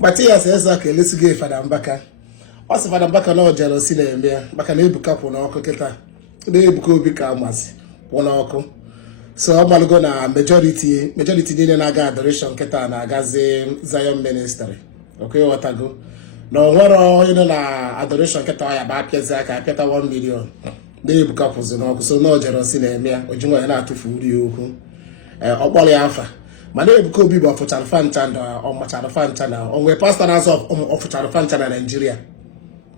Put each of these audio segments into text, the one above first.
Mathias Ezeaku elesigo Fada Mbaka. Ọ sị Fada Mbaka na jealousy na-eme ya maka na Ebuka kwụ n'ọkụ kịta. Na Ebuka Obi ka amasị kwụ n'ọkụ. So ọ gbalụgo na majority niile na-aga adoration kịta na-agazi Zion ministry. Okay, watago. Na onwere onye nọ na adoration kịta ya bụ apịazi aka apịata 1 million. Na Ebuka kwụzi n'ọkụ. So na jealousy na-eme ya oji nwa ya na-atụfu uri okwu. Ọ kpọrọ ya afa. Mana Ebuka Obi bụ ọfụchara fancha na ọmachara fancha na onwe pastor na-azọ ọfụchara fancha na Nigeria.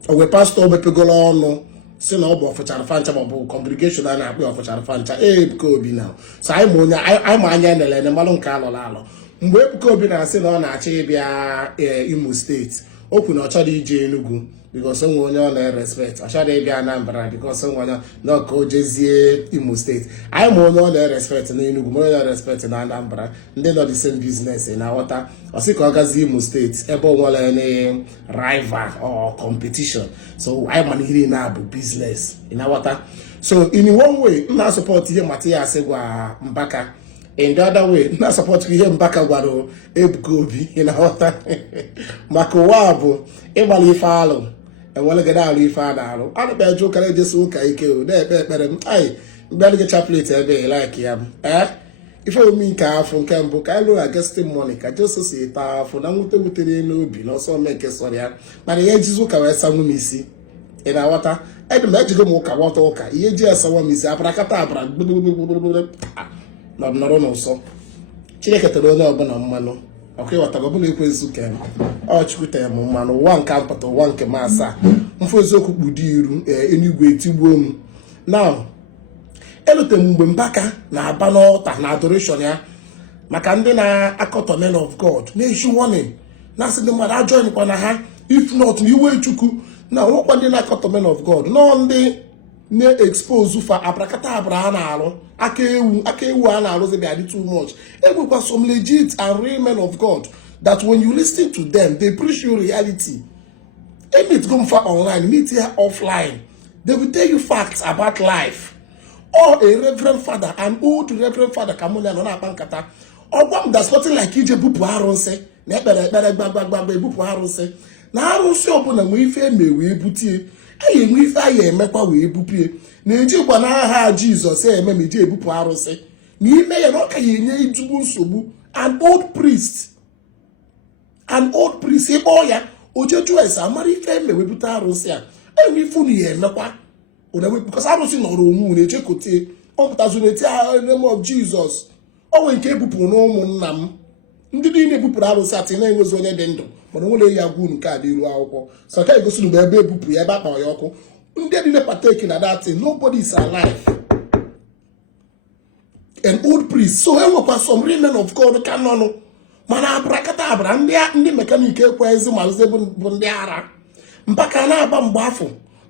Onwe pastor omepegolo ọnụ si na ọ bụ ọfụchara fancha ma ọ bụ congregation a na-akpọ ọfụchara fancha Ebuka Obi na. So anyị ma anya nelele mmalụ nke alọrọ alọ. Mgbe Ebuka Obi na-asị na ọ na-achọ ịbịa Imo steeti, o kwu na ọ chọrọ ije Enugu because onwe onye ọ na-respect, ọ chọrọ ịbịa Anambra because onwe onye na ka o jezie Imo steeti. Anyị ma onye ọ na-respect na Enugu, ma onye ọ na-respect na Anambra, ndị nọ the same business na ghọta. Ọ sị ka ọ gazie Imo steeti ebe onwere na rival or competition. So anyị ma na ihe na-abụ business na ghọta. So in one way na support ihe Mathias gwa Mbaka, in the other way na support ihe Mbaka gwara Ebuka Obi na ghọta. Maka ụwa bụ ịgbali ife alụ enwelegede alụ ife a na-alụ. A na-ekpe eje ụka na-ejesi ụka ike o na-ekpe ekpere m mbịadịgị chaplet ebe like ya m ife omi nke afọ nke mbụ ka anyị lụrụ agestin moni ka Jesu si taa afọ na nwute wutere n'obi na ọsọ ome nke sọrọ ya mana ihe ejizi ụka wee sanwu m isi ị na-aghọta. Edị m ejigo m ụka ghọta ụka ihe ji asawa m isi abarakata abara gbogbogbogbogbogbo nọrọ n'ụsọ. Chineke tere onye ọbụla mmanụ ọkụ ịghọtago ọbụla ekwensu kem ọ Chukwu tere m mmanụ ụwa nke mpụta ụwa nke m asaa mfụ eziokwu kpudi iru enigwe etigbuo m. Now elute m mgbe Mbaka na-aba n'ọta na adoration ya maka ndị na-akọtọ men of God na-eshi warning na-asị ndị mmadụ ajoinkwa na ha if not na iwe Chukwu na nwekwa ndị na-akọtọ men of God nọ ndị na-expose fa abrakata abra ha na-arụ aka ewu a na-arụzi bịa dị too much. Enwekwa some legit and real men of God that when you listen to them they preach you reality. Meet go far online, meet here offline, they will tell you facts about life. Or a reverend father, an old reverend father kamuna no na nkata. Or there's nothing like ije bupu arụsị na ekpere gbagbagba ebupu arụsị na arụsị ọbụla nwe ife eme wee butie anyị enwe ife anyị emekwa wee bupie na-ejikwa n'aha Jizọs eme ma eji ebupu arụsị n'ime ya na ọ ka ya enye ijugbu nsogbu. An old priest ịkpọ ya ojeju ese amara ife eme wee bute arụsị a enwe ife unu ya emekwa because arụsị nọrọ onwe unu echekote ọ pụtazụ na-eti aha name of Jizọs. O nwere nke ebupụrụ n'ụmụnna m ndị niile ebupụrụ arụsị atị na-enwezi onye dị ndụ mana onwere ya agwụ nke a dị iru akwụkwọ. So ka egosi mgbe ebe ebupụ ya ebe akpa ya ọkụ ndị niile partake na that thing, nobody is alive. An old priest. So enwekwa some real men of God ka nọnụ mana abrakata abra ndị mekaniki ekwezi malụzi bụ ndị ara. Mbaka na-aba mgbe afọ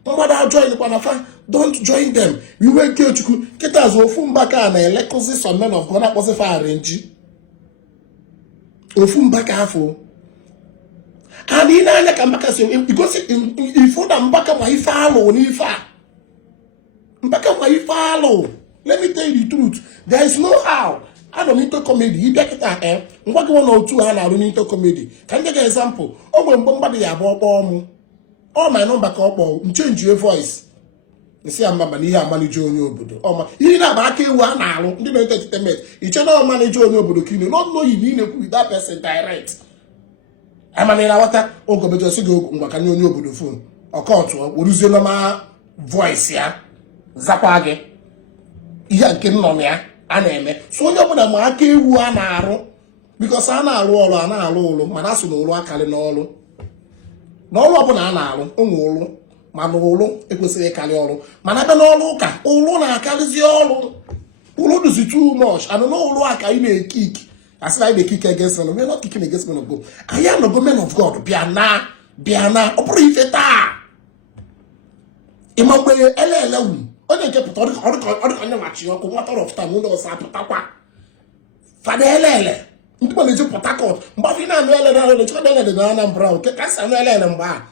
mgbada join kwa na fa don't join them. Iwe nke Chukwu kịta azụ ofu Mbaka na-elekọzi some men of God na-akpọzi fa arenji ofu Mbaka afọ. And in anya ka Mbaka si because ifo na Mbaka ma ife alụ n'ife a Mbaka ma ife alụ. Let me tell you the truth, there is no how I don't need to comedy ịbịa kịta ngwa gị na otu ha na-arụ n'into comedy ka nye gị example. O nwere mgbe mmadụ ya abụọ kpọọ mụ ọ my number ka ọ kpọọ nchenji voice nsị ya mba na ihe amanije Onye Obodo ọma ihe na-agba aka ewu a na-alụ ndị na entertainment iche na ọmanije Onye Obodo ka ine not know you na inekwu with that person direct. Amana na wata ogobejosi gị ngwa ka nye Onye Obodo phone ọkọtụ weruzie normal voice ya zakwa gị ihe nke nnọm ya a na-eme. So onye ọbụla ma aka ewu a na-arụ because a na-arụ ọrụ a na-arụ ụlụ mana asụ na ụlụ akarị n'ọrụ ọbụla a na-arụ ụmụ ụlụ mana ụlụ ekwesịghị ịkarị ọrụ mana ebe n'ọrụ ụka ụlụ na-akarịzi ọrụ ụlụ dụzi too much and n'ụlụ a ka anyị na-ekik asị na anyị na-ekik against men. We're not kicking against men of God. Anyị anọgo men of God bịa na ọ bụrụ ife taa ịma mgbe elele wu onye nke pụta ọdịka onye machi ọkụ nwata ọrọfụta na ụlọ ọsọ apụtakwa fada elele ndị ma na-eji Port Harcourt mgbe afọ ị na-anụ elele chikọta elele na Anambra oke ka si anụ elele mgbe a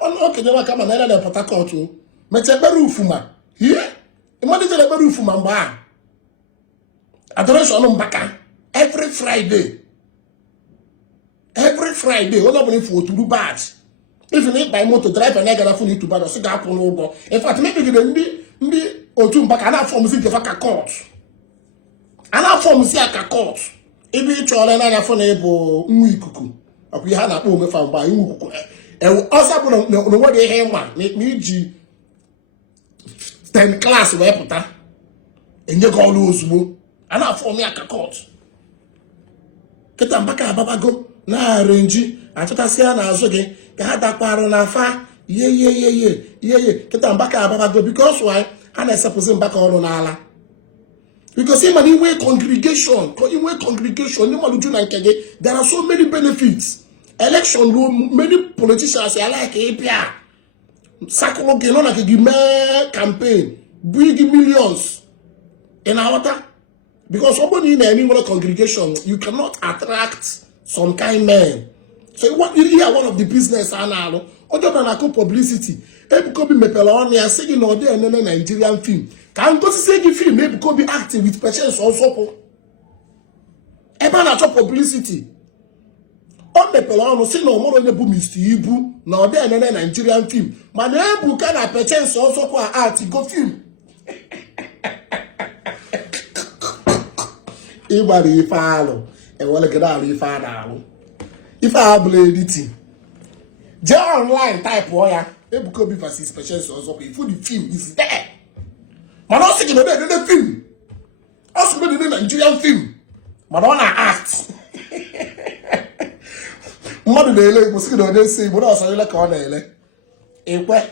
ọnụ okenye maka ma na elele Port Harcourt o mecha ekpere ufuma ihe ịmadụ jere ekpere ufuma mgbe a adoration Mbaka every Friday every Friday onye ọbụla ifu oturu badge even if by motor driver na gara fun itu badge so ga apụ n'ụgwọ. In fact maybe ndị otu Mbaka ana form si nke ka court ana form si aka court ebe ịchọrọ na anya fụ na ịbụ nwa ikuku ọkụ ihe ha na-akpọ omefa mgbe anyị ikuku ọsọ bụ na onwere ihe ịma na iji 10 class wee pụta enye gị ọrụ ozugbo a na-afọm ya ka court. Kịta Mbaka ababago na-arenji achọtasịa n'azụ gị ka ha dakwarụ na afa ye kịta Mbaka ababago because why ha na-esepụzi Mbaka ọrụ n'ala because ịma na inwe congregation ndị mmadụ ju na nke gị there are so many benefits. Election many politicians are like ịbịa sakụlụ gị nọ na gị mee campaign big millions in water because somebody in any other congregation you cannot attract some kind men. So what you hear one of the business analụ other than a publicity Ebuka Obi mepere ọnụ ya sị gị na ọ dị enene Nigerian film ka ngosisi gị film Ebuka Obi acting with patience ọsọpụ ebe a na-achọ publicity. O mepere ọnụ sị na ọmụrụ onye bụ Mr. Ibu na ọ dị enene Nigerian film mana Ebuka na patience ọsọpụ a art go film ịgbara ife alụ enwere gị na-alụ ife a na-alụ ife a bụla editing jee online type ya Ebuka Obi versus Patience ọzọkwa ifu the film is there mana ọ sị gị na ọ dị film ọ sị gị na Nigerian film mana ọ na-act mmadụ na-ele Igbo sị gị na ọ na-ese Igbo na ọsọ ile ka ọ na-ele ekwe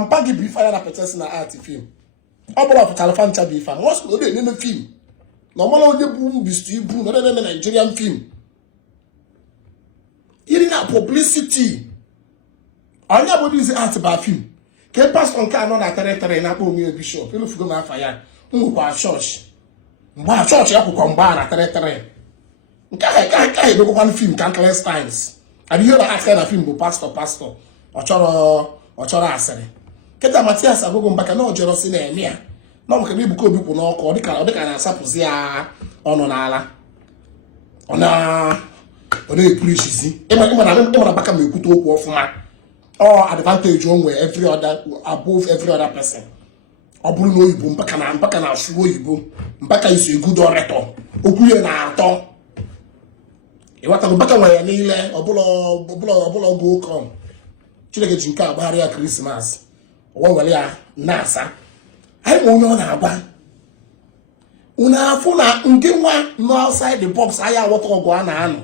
mpa gị bụ ife ya na Patience na art film ọ bụla ọpụtara fancha bụ ife ọ sị na ọ na-enene film na ọmala onye bụ Mr. Ibu na ọ na-eme Nigerian film iri na publicity onye bụ dizi art ba film ke pastor nke anọ na territory na akpọ Onye bishop elufugo m afa ya nwekwa church mgbe a church ya kwụkwọ mgbe a na territory nke a edogokwa film countless times and ihe na art na film bụ pastor ọ chọrọ asịrị. Kịta Mathias Ezeaku Mbaka na ojero si na-eme ya na ọmụka na Ebuka Obi kwụ n'ọkụ ọ dịka na-asapụzi ya ọnụ n'ala ọ na-epurishizi ịmara Mbaka ma ekwute okwu ọfụma ọ advantage onwe above every other person. Ọ bụrụ na oyibo Mbaka na-asụ oyibo Mbaka is a good orator okwu ya na-atọ ịghọta Mbaka nwere ya niile ọbụla oge ụkọ Chineke ji nke agbagharị ya Krismas ọwa were ya na-asa anyị ma onye ọ na-agba unu afụ na nke nwa nọ outside the box anyị aghọta ọgụ a na-anụ.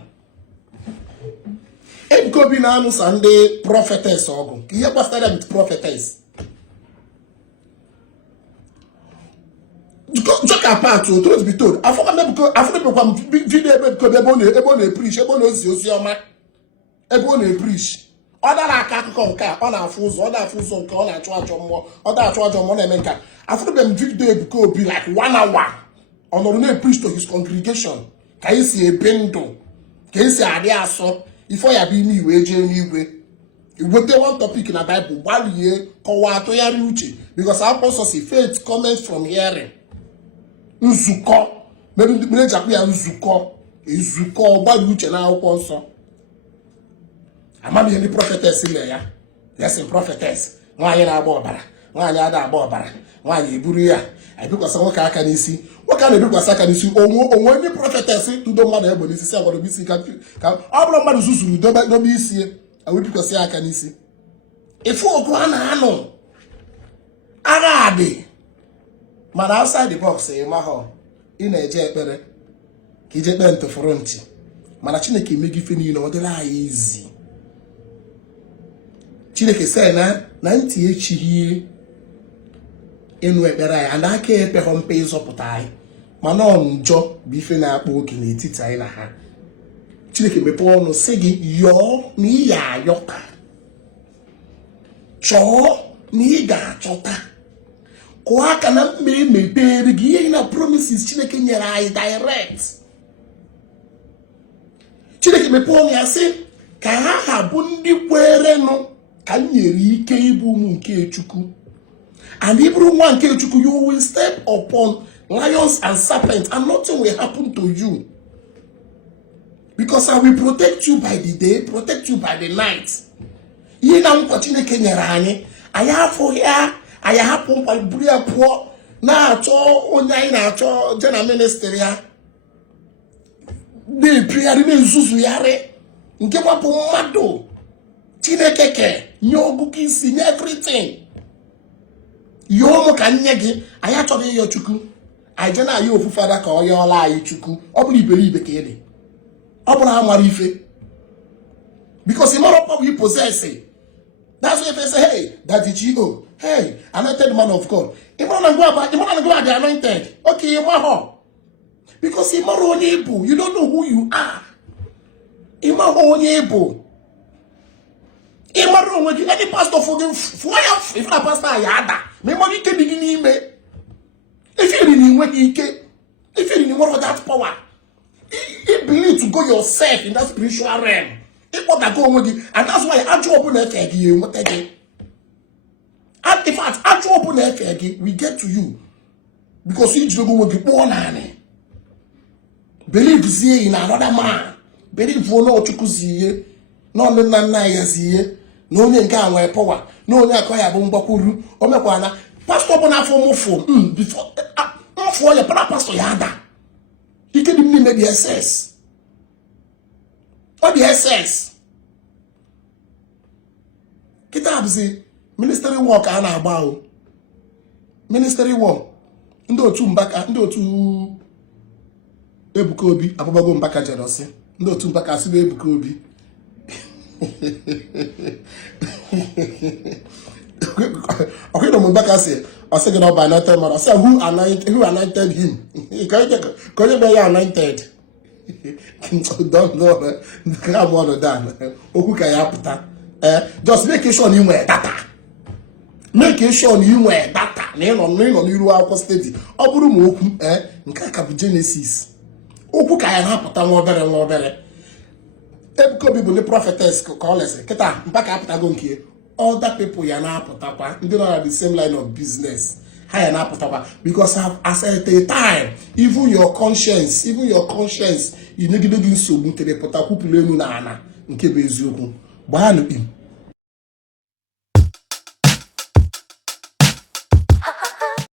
Ebuka Obi na-anụsa ndị prophetess ọgụ ka ihe gbasara with prophetess joka part o truth be told afọ video ebe Ebuka Obi ebe ọ na-epreach ebe ọ na-ozi ozi ọma ebe ọ na-epreach ọ dara aka akụkọ nke ọ na-afụ ụzọ nke ọ na-achụ ajọ mmụọ ọ na-achụ ajọ mmụọ na-eme nka afụrụbe m video Ebuka Obi like 1 hour ọ nọrọ na-epreach to his congregation ka esi ebe ndụ ka esi adị asọ ifo ya bụ ime iwe jee n'igwe iweta one topic na Bible gbalie kọwaa atụgharị uche because akwụkwọ nsọ si faith comes from hearing. Nzukọ mere ji akpụ ya nzukọ gbalie uche na akwụkwọ nsọ. Amamihe ndị prophetess mee ya yes prophetess nwaanyị na-agba ọbara nwaanyị ada agba ọbara nwaanyị eburu ya ebikwasa nwoke aka n'isi nwoke a na-ebikwasa aka n'isi onwe ndị prophetess tudo mmadụ egbe n'isi si agwara isi ka ọ bụrụ mmadụ zuzuru dobe isi ewebikwasị aka n'isi ifu okwu a na-anụ agha dị mana outside the box ịmahọ ị na-eje ekpere ka ije kpee ntụfụrụ ntị mana Chineke eme gị ife niile ọ dịla anyị izi. Chineke sị na ntị echighị ịnụ ekpere anyị and aka ekpeghọ mpe ịzọpụta anyị mana ọ njọ bụ ife na-akpa oke n'etiti anyị na ha. Chineke mepee ọnụ sị gị yọọ na ị ga-ayọta chọọ na ị ga-achọta kụọ aka na mkpa emepere gị ihe na promises Chineke nyere anyị direct. Chineke mepee ọnụ ya sị ka ha bụ ndị kwerenụ ka m nyere ike ịbụ ụmụ nke Chukwu and ịbụrụ nwa nke Chukwu you will step upon lions and serpents and nothing will happen to you. Because I will protect you by the day, protect you by the night. Ye na nkwa Chineke nyere anyị, anyị afọ ya, anyị hapụ nkwa buru ya pụọ na-achọ onye anyị na-achọ je na ministry ya. Na-epigharị na-ezuzugharị nke gbapụ mmadụ Chineke ke nye ọgụgụ isi nye everything. Yoo ka nye gị, anyị achọghị ịyọ Chukwu. Anyị je na ayọ ofu fada ka ọ yọọla anyị Chukwu. Ọ bụrụ iberibe ka ị dị. Ọ bụrụ amara ife. Because you probably possess it. That's why if they say, hey, Daddy G.O., hey, anointed man of God. You want to go about the anointed. Okay, you want. Because you are unable. You don't know who you are. You are unable. You are unable. Any pastor for them, if not pastor, yada. Me money can begin me. If you didn't want if you didn't want that power, you believe to go yourself in that spiritual realm. And that's why I draw open FAG. And in fact, I draw open FAG, we get to you. Because you don't go with born. Believe see in another man. Believe for no chukuzi, no nana yazi, no nyan wear power, no acquire bombakuru, or Mekwana, Pastor Bonafo phone before for your pastor yada. He can be made the SS. What the SS? Kita abzi ministry work ana agba ministry work ndị otu Mbaka ndị otu Ebuka Obi ababago Mbaka jealousy ndị otu Mbaka asibe Ebuka Obi okay no Mbaka say I say God by anointed man I say who anointed him can you be anointed don't know come on down okuka ya puta just make sure you wear data make sure you wear data na no n'iru akwụkwọ steady ọ bụrụ ma okwu nke aka bụ Genesis okwu ka ya na-apụta nwa obere Ebuka Obi bụ the prophetess ka ọ lesi kịta Mbaka apụtago nke other people ya na-apụtakwa ndị nọ na the same line of business ha ya na-apụtakwa because as at a time even your conscience you negide gị nsogbu tere pụta kwupụrụ enu na ana nke bụ eziokwu gbaa nụ